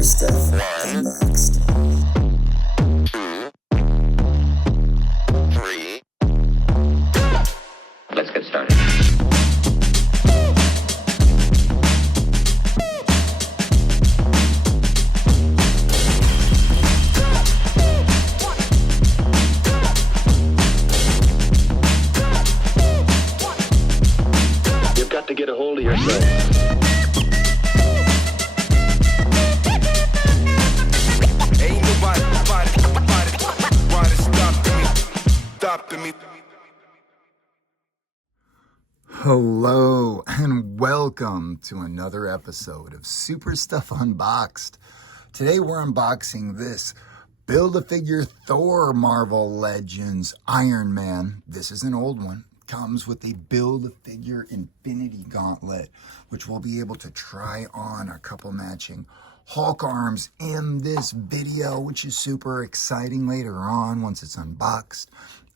Super Stuff Unboxed. 2, 3. Let's get started. You've got to get a hold of yourself. Ain't nobody stopping me. Hello and welcome to another episode of Super Stuff Unboxed. Today we're unboxing this Build-A-Figure Thor Marvel Legends Iron Man. This is an old one. Comes with a Build-A-Figure Infinity Gauntlet, which we'll be able to try on a couple matching Hulk arms in this video, which is super exciting later on once it's unboxed.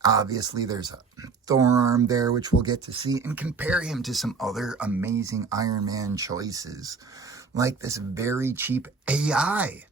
Obviously, there's a Thor arm there, which we'll get to see and compare him to some other amazing Iron Man choices, like this very cheap AI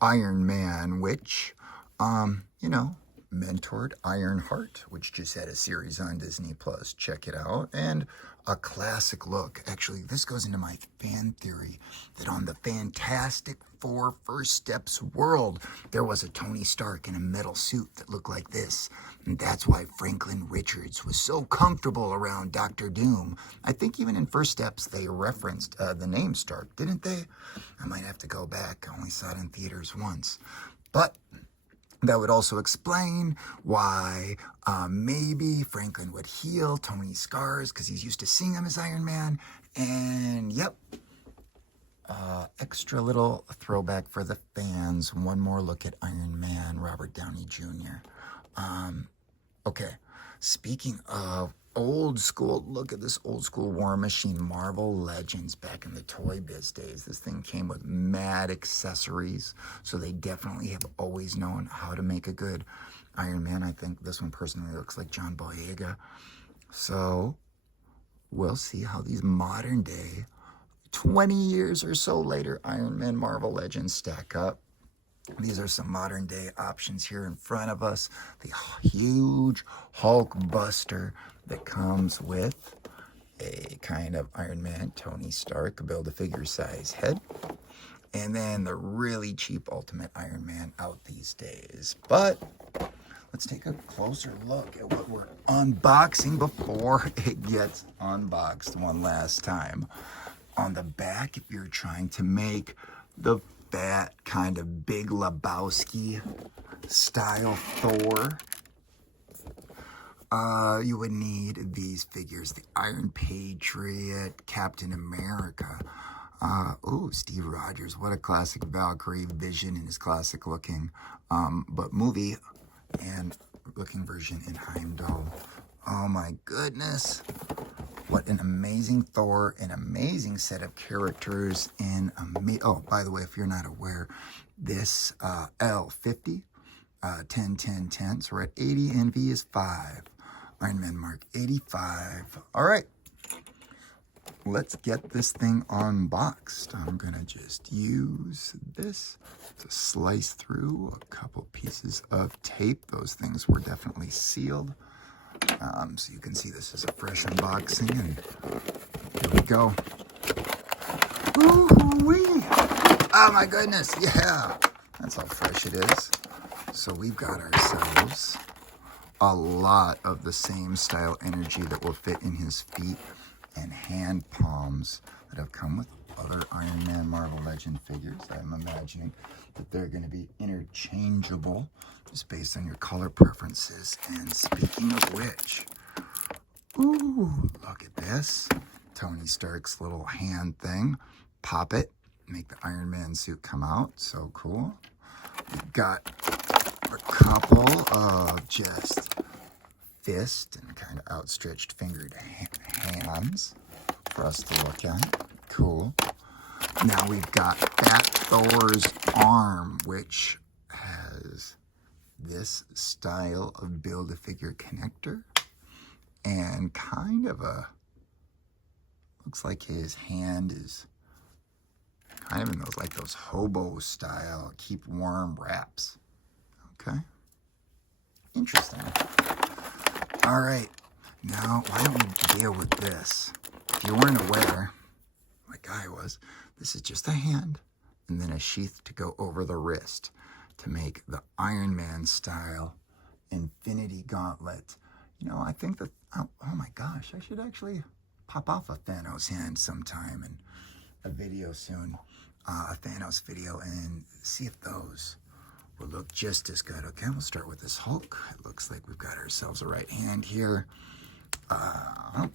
Iron Man, which, mentored Ironheart, which just had a series on Disney Plus. Check it out. And a classic look. Actually, this goes into my fan theory that on the Fantastic Four First Steps world, there was a Tony Stark in a metal suit that looked like this. And that's why Franklin Richards was so comfortable around Doctor Doom. I think even in First Steps, they referenced the name Stark, didn't they? I might have to go back. I only saw it in theaters once. But that would also explain why maybe Franklin would heal Tony's scars because he's used to seeing him as Iron Man. And yep, extra little throwback for the fans. One more look at Iron Man, Robert Downey Jr. Okay, speaking of old school, look at this old school War Machine Marvel Legends back in the Toy Biz days. This thing came with mad accessories, so they definitely have always known how to make a good Iron Man. I think this one personally looks like John Boyega. So we'll see how these modern day, 20 years or so later, Iron Man Marvel Legends stack up. These are some modern day options here in front of us. The huge Hulk Buster that comes with a kind of Iron Man Tony Stark Build-A-Figure size head. And then the really cheap Ultimate Iron Man out these days. But let's take a closer look at what we're unboxing before it gets unboxed one last time. On the back, if you're trying to make the fat kind of Big Lebowski style Thor, you would need these figures: the Iron Patriot, Captain America. Steve Rogers, what a classic Valkyrie, Vision in his classic looking, but movie and looking version in Heimdall. Oh my goodness. What an amazing Thor, an amazing set of characters in oh, by the way, if you're not aware, this L50, 10, 10, 10, so we're at 80 and V is 5. Iron Man Mark 85. All right, let's get this thing unboxed. I'm gonna just use this to slice through a couple pieces of tape. Those things were definitely sealed. So you can see this is a fresh unboxing, and here we go. Woo-wee! Oh my goodness, yeah! That's how fresh it is. So we've got ourselves a lot of the same style energy that will fit in his feet and hand palms that have come with other Iron Man Marvel Legend figures. I'm imagining that they're going to be interchangeable just based on your color preferences. And speaking of which, ooh, look at this. Tony Stark's little hand thing. Pop it, make the Iron Man suit come out. So cool. We've got a couple of just fist and kind of outstretched fingered hands for us to look at. Cool. Now we've got Fat Thor's arm, which has this style of Build-A-Figure connector and kind of a, looks like his hand is kind even those like those hobo style keep warm wraps. Okay. Interesting. All right. Now, why don't we deal with this? If you weren't aware, like I was, this is just a hand and then a sheath to go over the wrist to make the Iron Man style Infinity Gauntlet. You know, I think that, oh my gosh, I should actually pop off a Thanos hand sometime in a video soon, a Thanos video, and see if those will look just as good. Okay, we'll start with this Hulk. It looks like we've got ourselves a right hand here. I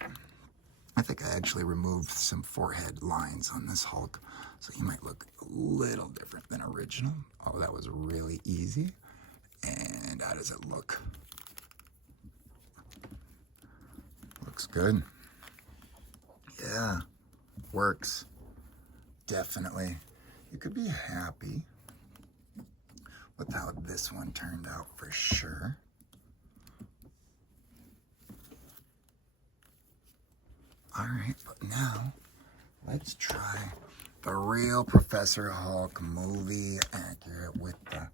think I actually removed some forehead lines on this Hulk, so he might look a little different than original. Oh, that was really easy. And how does it look? Looks good. Yeah, works. Definitely. You could be happy with how this one turned out for sure. All right, but now let's try the real Professor Hulk movie accurate with the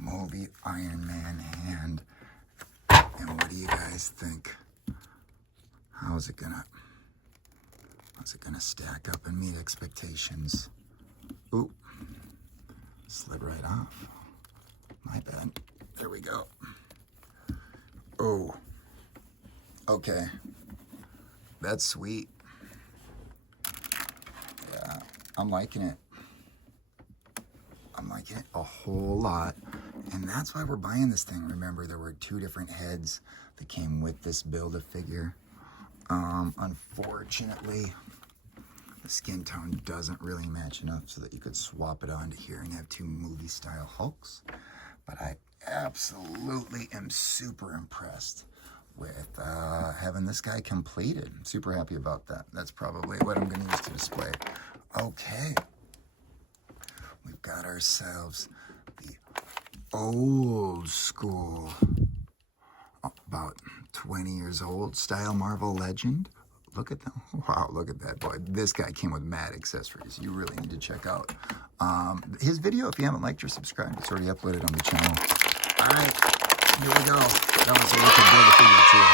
movie Iron Man hand. And what do you guys think? How's it gonna stack up and meet expectations? Ooh, slid right off. My bad. There we go. Oh, okay. That's sweet. Yeah, I'm liking it. I'm liking it a whole lot. And that's why we're buying this thing. Remember, there were 2 different heads that came with this Build-A-Figure. Unfortunately, the skin tone doesn't really match enough so that you could swap it onto here and have 2 movie-style Hulks. But I absolutely am super impressed with having this guy completed. I'm super happy about that. That's probably what I'm going to use to display. Okay. We've got ourselves the old school, about 20 years old style Marvel Legend. Look at that. Wow, look at that, boy. This guy came with mad accessories. You really need to check out his video if you haven't liked or subscribed. It's already uploaded on the channel. All right. Here we go. That was a wicked Build-A-Figure too.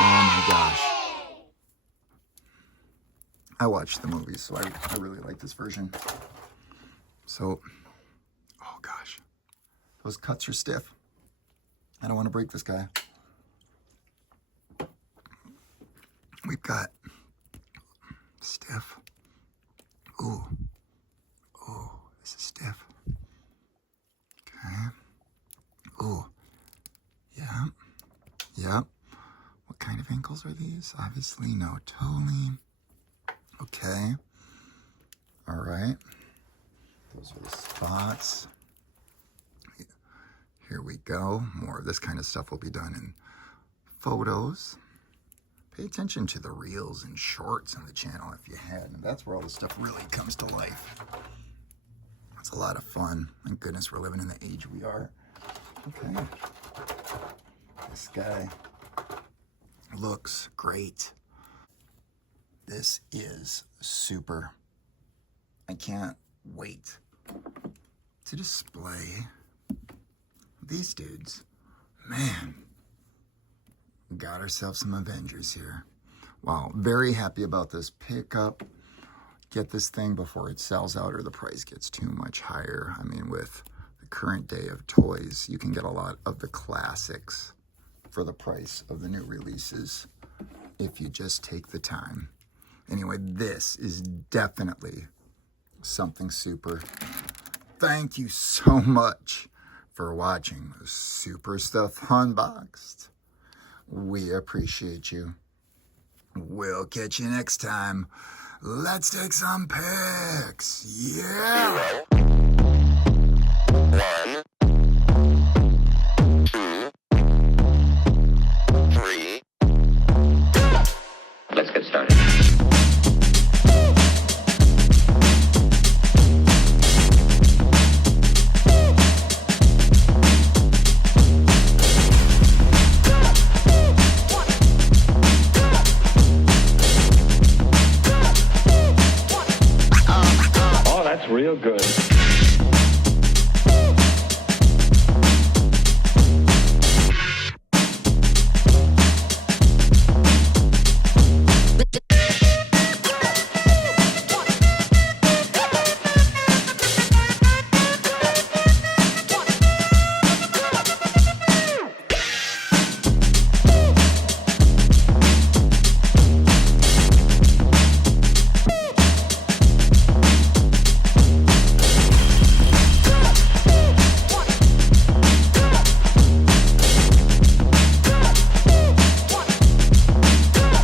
Oh my gosh. I watched the movies, so I really like this version. So, oh gosh. Those cuts are stiff. I don't want to break this guy. We've got stiff. Ooh. Ooh, this is stiff. Okay. Ooh, yeah, yeah. What kind of ankles are these? Obviously no toeing. Okay, all right. Those are the spots. Here we go. More of this kind of stuff will be done in photos. Pay attention to the reels and shorts on the channel if you hadn't. That's where all this stuff really comes to life. It's a lot of fun. Thank goodness we're living in the age we are. Okay, this guy looks great. This is super. I can't wait to display these dudes. Man, got ourselves some Avengers here. Wow, very happy about this pickup. Get this thing before it sells out or the price gets too much higher. I mean, with current day of toys, you can get a lot of the classics for the price of the new releases if you just take the time. Anyway, this is definitely something super. Thank you so much for watching Super Stuff Unboxed. We appreciate you. We'll catch you next time. Let's take some pics. Yeah! 1, 2, 3. Let's get started. real good.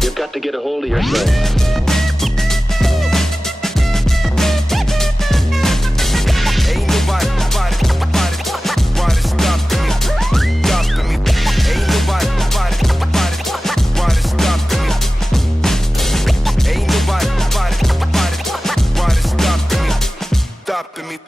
You've got to get a hold of yourself. Ain't nobody stopping me. Stopping me. Ain't nobody stopping me. Ain't nobody stopping me. Stopping me.